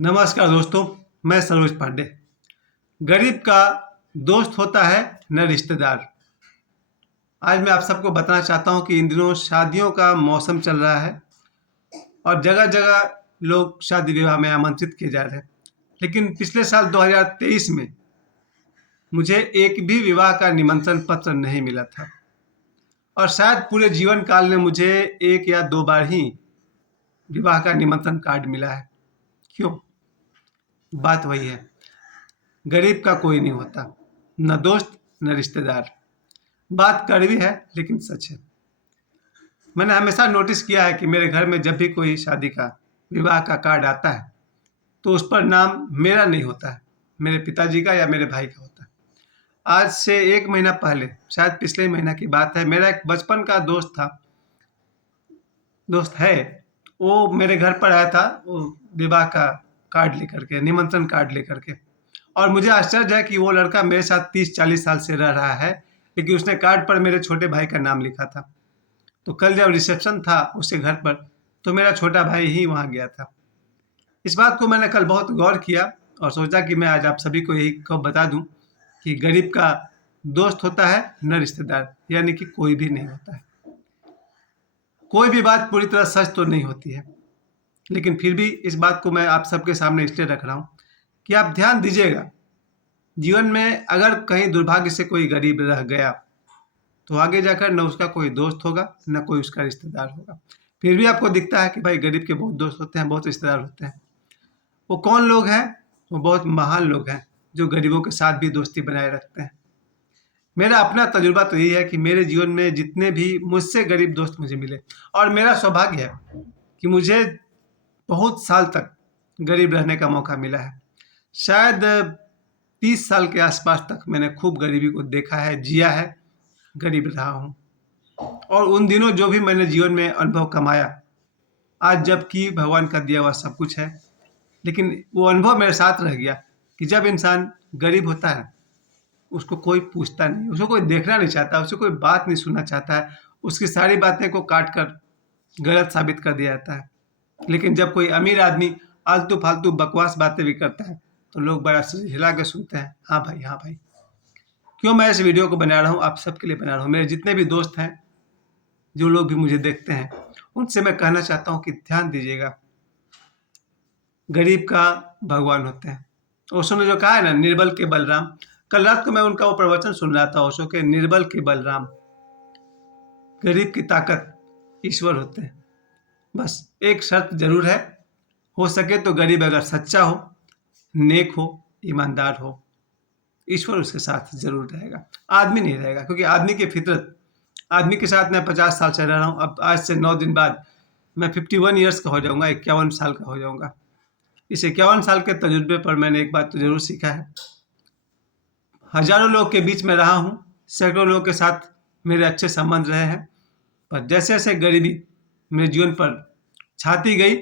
नमस्कार दोस्तों, मैं सरोज पांडे। गरीब का दोस्त होता है न रिश्तेदार। आज मैं आप सबको बताना चाहता हूँ कि इन दिनों शादियों का मौसम चल रहा है और जगह-जगह लोग शादी विवाह में आमंत्रित किए जा रहे हैं। लेकिन पिछले साल 2023 में मुझे एक भी विवाह का निमंत्रण पत्र नहीं मिला था और शायद पूरे जीवन काल में मुझे 1 या 2 बार ही विवाह का निमंत्रण कार्ड मिला है। क्यों? बात वही है, गरीब का कोई नहीं होता, न दोस्त न रिश्तेदार। बात कड़वी है लेकिन सच है। मैंने हमेशा नोटिस किया है कि मेरे घर में जब भी कोई शादी का, विवाह का कार्ड आता है, तो उस पर नाम मेरा नहीं होता है, मेरे पिताजी का या मेरे भाई का होता है। आज से 1 महीना पहले, शायद पिछले महीना की बात है, मेरा एक बचपन का दोस्त है, वो मेरे घर पर आया था, वो विवाह का कार्ड लेकर के, निमंत्रण कार्ड लेकर के। और मुझे आश्चर्य है कि वो लड़का मेरे साथ 30-40 साल से रह रहा है, लेकिन उसने कार्ड पर मेरे छोटे भाई का नाम लिखा था। तो कल जब रिसेप्शन था उसके घर पर, तो मेरा छोटा भाई ही वहाँ गया था। इस बात को मैंने कल बहुत गौर किया और सोचा कि मैं आज आप सभी को यही बता दूं कि गरीब का दोस्त होता है न रिश्तेदार, यानी कि कोई भी नहीं होता है। कोई भी बात पूरी तरह सच तो नहीं होती है, लेकिन फिर भी इस बात को मैं आप सबके सामने इसलिए रख रहा हूँ कि आप ध्यान दीजिएगा। जीवन में अगर कहीं दुर्भाग्य से कोई गरीब रह गया, तो आगे जाकर न उसका कोई दोस्त होगा, न कोई उसका रिश्तेदार होगा। फिर भी आपको दिखता है कि भाई गरीब के बहुत दोस्त होते हैं, बहुत रिश्तेदार होते हैं। वो कौन लोग हैं? वो बहुत महान लोग हैं, जो गरीबों के साथ भी दोस्ती बनाए रखते हैं। मेरा अपना तजुर्बा तो यही है कि मेरे जीवन में जितने भी मुझसे गरीब दोस्त मुझे मिले, और मेरा सौभाग्य है कि मुझे बहुत साल तक गरीब रहने का मौका मिला है। शायद 30 साल के आसपास तक मैंने खूब गरीबी को देखा है, जिया है, गरीब रहा हूँ। और उन दिनों जो भी मैंने जीवन में अनुभव कमाया, आज जबकि भगवान का दिया हुआ सब कुछ है, लेकिन वो अनुभव मेरे साथ रह गया कि जब इंसान गरीब होता है, उसको कोई पूछता नहीं, उसको कोई देखना नहीं चाहता, उससे कोई बात नहीं सुनना चाहता है, उसकी सारी बातें को काट कर गलत साबित कर दिया जाता है। लेकिन जब कोई अमीर आदमी आलतू-फालतू बकवास बातें भी करता है, तो लोग बड़ा सिर हिला के सुनते हैं, हाँ भाई, हाँ भाई। क्यों मैं इस वीडियो को बना रहा हूँ? आप सबके लिए बना रहा हूँ। मेरे जितने भी दोस्त हैं, जो लोग भी मुझे देखते हैं, उनसे मैं कहना चाहता हूँ कि ध्यान दीजिएगा, गरीब का भगवान होते हैं। ओशो ने जो कहा है ना, निर्बल के बलराम, कल रात को मैं उनका वो प्रवचन सुन रहा था, ओशो के, निर्बल के बलराम, गरीब की ताकत ईश्वर होते हैं। बस एक शर्त जरूर है, हो सके तो गरीब अगर सच्चा हो, नेक हो, ईमानदार हो, ईश्वर उसके साथ जरूर रहेगा, आदमी नहीं रहेगा। क्योंकि आदमी की फितरत, आदमी के साथ मैं 50 साल से रह रहा हूँ, अब आज से 9 दिन बाद मैं 51 ईयर्स का हो जाऊंगा, 51 साल का हो जाऊंगा। इस 51 साल के तजुर्बे पर मैंने एक बात तो जरूर सीखा है, हजारों लोग के बीच में रहा हूँ, सैकड़ों लोगों के साथ मेरे अच्छे संबंध रहे हैं, पर जैसे जैसे गरीबी मेरे जीवन पर छाती गई,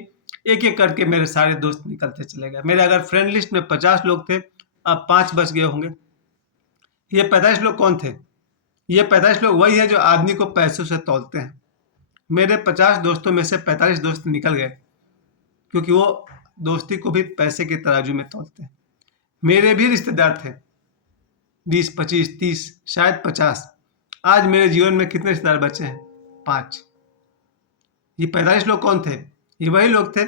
एक एक करके मेरे सारे दोस्त निकलते चले गए। मेरे अगर फ्रेंड लिस्ट में 50 लोग थे, अब 5 बच गए होंगे। ये 45 लोग कौन थे? ये 45 लोग वही है जो आदमी को पैसों से तौलते हैं। मेरे 50 दोस्तों में से 45 दोस्त निकल गए, क्योंकि वो दोस्ती को भी पैसे के तराजू में तौलते हैं। मेरे भी रिश्तेदार थे, 20, 25, 30, शायद 50। आज मेरे जीवन में कितने रिश्तेदार बचे हैं? 5। ये 45 लोग कौन थे? ये वही लोग थे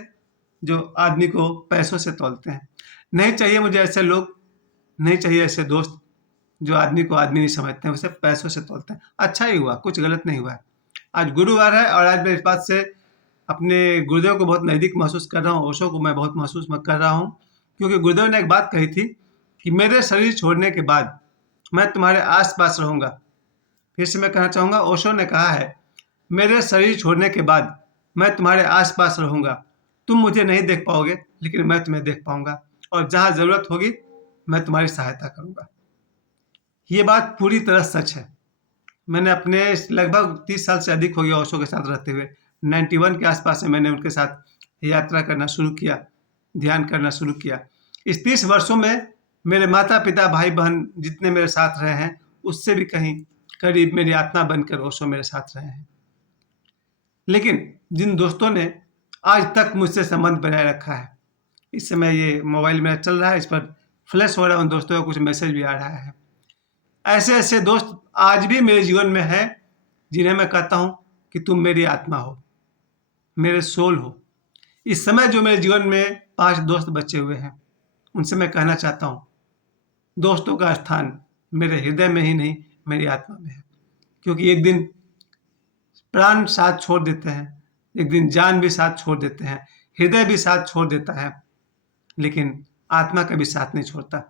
जो आदमी को पैसों से तौलते हैं। नहीं चाहिए मुझे ऐसे लोग, नहीं चाहिए ऐसे दोस्त जो आदमी को आदमी नहीं समझते हैं, उसे पैसों से तौलते हैं। अच्छा ही हुआ, कुछ गलत नहीं हुआ है। आज गुरुवार है और आज मैं इस बात से अपने गुरुदेव को बहुत नज़दीक महसूस कर रहा हूँ, ओशो को मैं बहुत महसूस कर रहा हूँ, क्योंकि गुरुदेव ने एक बात कही थी कि मेरे शरीर छोड़ने के बाद मैं तुम्हारे आस-पास रहूँगा। फिर से मैं कहना चाहूँगा, ओशो ने कहा है, मेरे शरीर छोड़ने के बाद मैं तुम्हारे आस-पास रहूँगा। तुम मुझे नहीं देख पाओगे, लेकिन मैं तुम्हें देख पाऊँगा, और जहाँ ज़रूरत होगी, मैं तुम्हारी सहायता करूँगा। ये बात पूरी तरह सच है। मैंने अपने लगभग 30 साल से अधिक हो गया ओशो के साथ रहते हुए। 91 के आसपास से मैंने उनके साथ यात्रा करना शुरू किया, ध्यान करना शुरू किया। इस 30 वर्षों में मेरे माता-पिता, भाई-बहन जितने मेरे साथ रहे हैं, उससे भी कहीं करीब मेरी आत्मा बनकर ओशो मेरे साथ रहे हैं। लेकिन जिन दोस्तों ने आज तक मुझसे संबंध बनाए रखा है, इस समय ये मोबाइल मेरा चल रहा है, इस पर फ्लैश हो रहा है, उन दोस्तों का कुछ मैसेज भी आ रहा है। ऐसे ऐसे दोस्त आज भी मेरे जीवन में हैं, जिन्हें मैं कहता हूँ कि तुम मेरी आत्मा हो, मेरे सोल हो। इस समय जो मेरे जीवन में 5 दोस्त बचे हुए हैं, उनसे मैं कहना चाहता हूँ, दोस्तों का स्थान मेरे हृदय में ही नहीं, मेरी आत्मा में है। क्योंकि एक दिन प्राण साथ छोड़ देते हैं, एक दिन जान भी साथ छोड़ देते हैं, हृदय भी साथ छोड़ देता है, लेकिन आत्मा कभी साथ नहीं छोड़ता।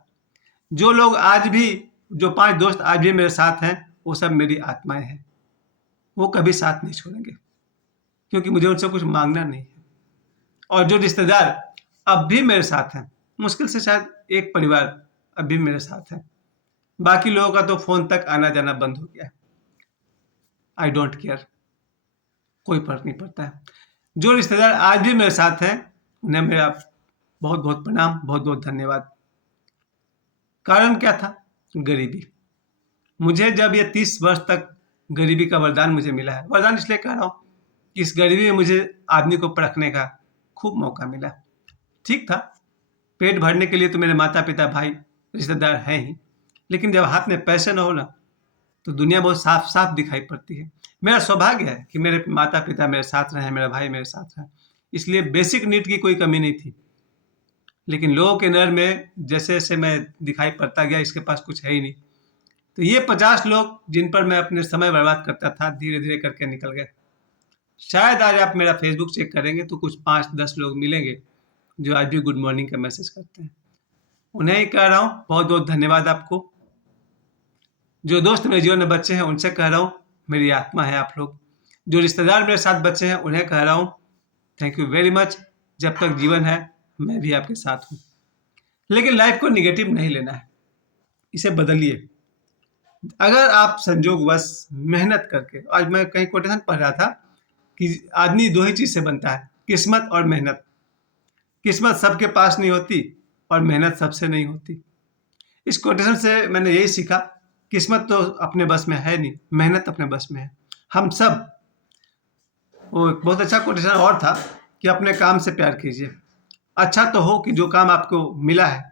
जो लोग आज भी, जो 5 दोस्त आज भी मेरे साथ हैं, वो सब मेरी आत्माएं हैं। वो कभी साथ नहीं छोड़ेंगे, क्योंकि मुझे उनसे कुछ मांगना नहीं है। और जो रिश्तेदार अब भी मेरे साथ हैं, मुश्किल से शायद एक परिवार अब भी मेरे साथ है, बाकी लोगों का तो फोन तक आना जाना बंद हो गया है। आई डोंट केयर, कोई फर्क नहीं पड़ता है। जो रिश्तेदार आज भी मेरे साथ हैं, उन्हें मेरा बहुत बहुत प्रणाम, बहुत बहुत धन्यवाद। कारण क्या था? गरीबी। मुझे जब ये 30 वर्ष तक गरीबी का वरदान मुझे मिला है, वरदान इसलिए कह रहा हूँ कि इस गरीबी में मुझे आदमी को परखने का खूब मौका मिला। ठीक था, पेट भरने के लिए तो मेरे माता पिता भाई रिश्तेदार हैं ही, लेकिन जब हाथ में पैसे न हो ना, तो दुनिया बहुत साफ साफ दिखाई पड़ती है। मेरा सौभाग्य है कि मेरे माता पिता मेरे साथ रहे, मेरा भाई मेरे साथ रहे, इसलिए बेसिक नीड की कोई कमी नहीं थी। लेकिन लोगों के नज़र में जैसे जैसे मैं दिखाई पड़ता गया, इसके पास कुछ है ही नहीं। तो ये 50 लोग जिन पर मैं अपने समय बर्बाद करता था, धीरे धीरे करके निकल गए। शायद आज आप मेरा फेसबुक चेक करेंगे तो कुछ 5-10 लोग मिलेंगे जो आज भी गुड मॉर्निंग का मैसेज करते हैं। उन्हें ही कह रहा हूँ बहुत बहुत धन्यवाद आपको। जो दोस्त मेरे जीवन में बच्चे हैं, उनसे कह रहा हूँ मेरी आत्मा है आप लोग। जो रिश्तेदार मेरे साथ बच्चे हैं, उन्हें कह रहा हूँ थैंक यू वेरी मच। जब तक जीवन है, मैं भी आपके साथ हूँ। लेकिन लाइफ को निगेटिव नहीं लेना है, इसे बदलिए। अगर आप संजोगवश मेहनत करके, आज मैं कहीं कोटेशन पढ़ रहा था कि आदमी 2 ही चीज से बनता है, किस्मत और मेहनत। किस्मत सबके पास नहीं होती और मेहनत सबसे नहीं होती। इस कोटेशन से मैंने यही सीखा, किस्मत तो अपने बस में है नहीं, मेहनत अपने बस में है। हम सब, वो एक बहुत अच्छा कोटेशन और था कि अपने काम से प्यार कीजिए। अच्छा तो हो कि जो काम आपको मिला है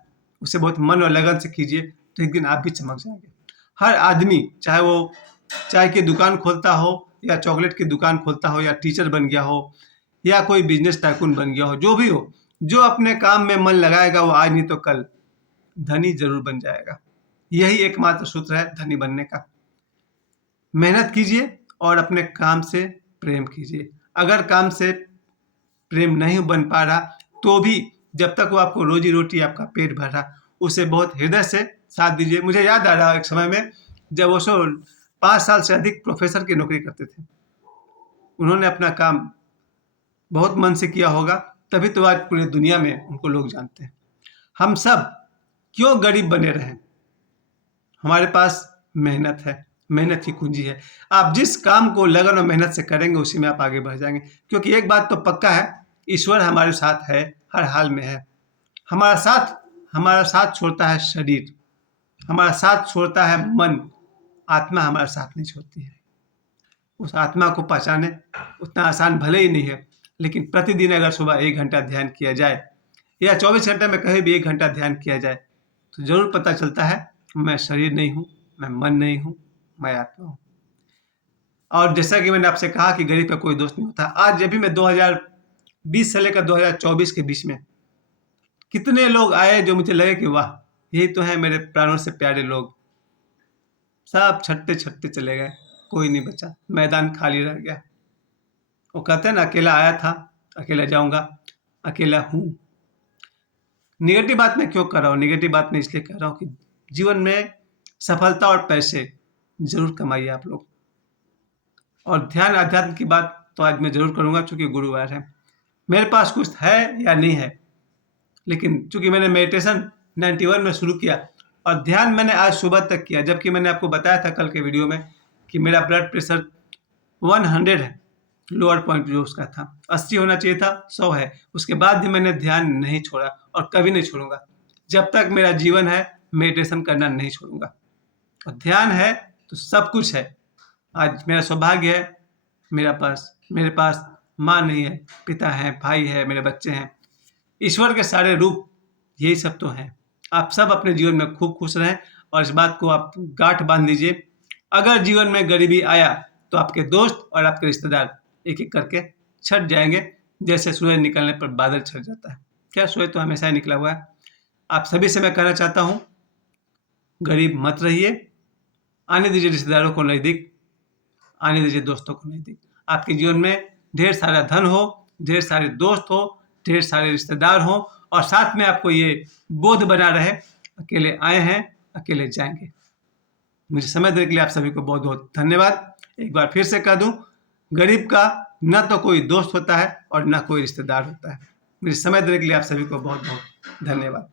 उसे बहुत मन और लगन से कीजिए, तो एक दिन आप भी चमक जाएंगे। हर आदमी, चाहे वो चाय की दुकान खोलता हो या चॉकलेट की दुकान खोलता हो या टीचर बन गया हो या कोई बिजनेस टाइकून बन गया हो, जो भी हो, जो अपने काम में मन लगाएगा वो आज नहीं तो कल धनी जरूर बन जाएगा। यही एकमात्र सूत्र है धनी बनने का। मेहनत कीजिए और अपने काम से प्रेम कीजिए। अगर काम से प्रेम नहीं बन पा रहा तो भी जब तक वो आपको रोजी रोटी, आपका पेट भर रहा, उसे बहुत हृदय से साथ दीजिए। मुझे याद आ रहा एक समय में जब वो 5 साल से अधिक प्रोफेसर की नौकरी करते थे। उन्होंने अपना काम बहुत मन से किया होगा, तभी तो आज पूरी दुनिया में उनको लोग जानते हैं। हम सब क्यों गरीब बने रहें? हमारे पास मेहनत है, मेहनत ही कुंजी है। आप जिस काम को लगन और मेहनत से करेंगे, उसी में आप आगे बढ़ जाएंगे। क्योंकि एक बात तो पक्का है, ईश्वर हमारे साथ है, हर हाल में है। हमारा साथ छोड़ता है शरीर, हमारा साथ छोड़ता है मन, आत्मा हमारा साथ नहीं छोड़ती है। उस आत्मा को पहचाने उतना आसान भले ही नहीं है, लेकिन प्रतिदिन अगर सुबह 1 घंटा ध्यान किया जाए या 24 घंटे में कहीं भी 1 घंटा ध्यान किया जाए, तो जरूर पता चलता है मैं शरीर नहीं हूँ, मैं मन नहीं हूँ, मैं आत्मा हूँ। और जैसा कि मैंने आपसे कहा कि गरीब का कोई दोस्त नहीं होता। आज जब भी मैं 2020 से लेकर 2024 के बीच में कितने लोग आए जो मुझे लगे कि वाह, यही तो है मेरे प्राणों से प्यारे लोग, सब छटते छटते चले गए, कोई नहीं बचा, मैदान खाली रह गया। वो कहते हैं ना, अकेला आया था, अकेला जाऊंगा, अकेला हूँ। निगेटिव बात मैं क्यों कर रहा हूँ? निगेटिव बात मैं इसलिए कर रहा हूँ कि जीवन में सफलता और पैसे जरूर कमाइए आप लोग। और ध्यान अध्यात्म की बात तो आज मैं जरूर करूंगा, चूंकि गुरुवार है। मेरे पास कुछ है या नहीं है, लेकिन चूंकि मैंने मेडिटेशन 91 में शुरू किया और ध्यान मैंने आज सुबह तक किया, जबकि मैंने आपको बताया था कल के वीडियो में कि मेरा ब्लड प्रेशर 100 है, लोअर पॉइंट जो उसका था 80 होना चाहिए था, 100 है। उसके बाद भी मैंने ध्यान नहीं छोड़ा और कभी नहीं छोड़ूंगा। जब तक मेरा जीवन है, मेडिटेशन करना नहीं छोड़ूंगा। और ध्यान है तो सब कुछ है। आज मेरा सौभाग्य है, मेरे पास माँ नहीं है, पिता है, भाई है, मेरे बच्चे हैं। ईश्वर के सारे रूप यही सब तो हैं। आप सब अपने जीवन में खूब खुश रहें और इस बात को आप गांठ बांध लीजिए, अगर जीवन में गरीबी आया तो आपके दोस्त और आपके रिश्तेदार एक एक करके छट जाएंगे, जैसे सूरज निकलने पर बादल छट जाता है। क्या सूरज तो हमेशा ही निकला हुआ है। आप सभी से मैं कहना चाहता हूँ, गरीब मत रहिए, आने दीजिए रिश्तेदारों को नज़दीक, आने दीजिए दोस्तों को नज़दीक। आपके जीवन में ढेर सारा धन हो, ढेर सारे दोस्त हो, ढेर सारे रिश्तेदार हो और साथ में आपको ये बोध बना रहे, अकेले आए हैं, अकेले जाएंगे। मुझे समय देने के लिए आप सभी को बहुत बहुत धन्यवाद। एक बार फिर से कह दूं, गरीब का न तो कोई दोस्त होता है और न कोई रिश्तेदार होता है। मुझे समय देने के लिए आप सभी को बहुत बहुत धन्यवाद।